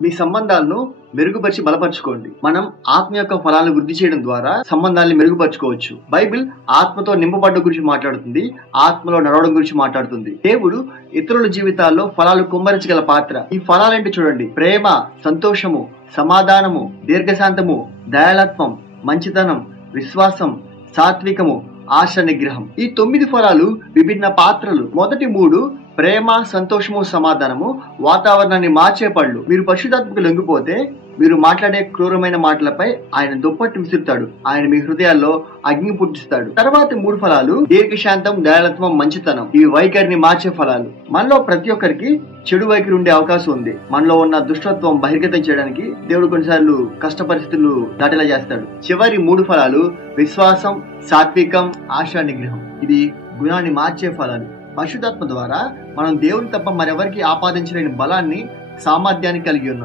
మీ సంబంధాలను మెరుగుపరిచి బలపరచుకోండి. మనం ఆత్మ యొక్క ఫలాలను వృద్ధి చేయడం ద్వారా సంబంధాన్ని మెరుగుపరచుకోవచ్చు. బైబిల్ ఆత్మతో నింపబడ్డ గురించి మాట్లాడుతుంది, ఆత్మలో నడవడం గురించి మాట్లాడుతుంది. దేవుడు ఇతరుల జీవితాల్లో ఫలాలు కుమ్మరించగల పాత్ర. ఈ ఫలాలేంటి చూడండి: ప్రేమ, సంతోషము, సమాధానము, దీర్ఘశాంతము, దయాళత్వం, మంచితనం, విశ్వాసం, సాత్వికము, ఆశ నిగ్రహం. ఈ 9 ఫలాలు విభిన్న పాత్రలు. మొదటి 3 ప్రేమ, సంతోషము, సమాధానము వాతావరణాన్ని మార్చే పళ్ళు. మీరు పరిశుద్ధాత్మకు లొంగిపోతే మీరు మాట్లాడే క్రూరమైన మాటలపై ఆయన దుప్పట్టు విసురుతాడు. ఆయన మీ హృదయాల్లో అగ్ని పుట్టిస్తాడు. తర్వాత 3 ఫలాలు దీర్ఘశాంతం, దయాళత్వం, మంచితనం. ఇవి వైఖరిని మార్చే ఫలాలు. మనలో ప్రతి ఒక్కరికి చెడు వైఖరి ఉండే అవకాశం ఉంది. మనలో ఉన్న దుష్టత్వం బహిర్గతం చేయడానికి దేవుడు కొన్నిసార్లు కష్ట పరిస్థితులు దాటేలా చేస్తాడు. చివరి 3 ఫలాలు విశ్వాసం, సాత్వికం, ఆశా నిగ్రహం. ఇది గుణాన్ని మార్చే ఫలాలు. పరిశుద్ధాత్మ ద్వారా మనం దేవుని తప్ప మరెవరికి ఆపాదించలేని బలాన్ని, సామర్థ్యాన్ని కలిగి ఉన్నాం.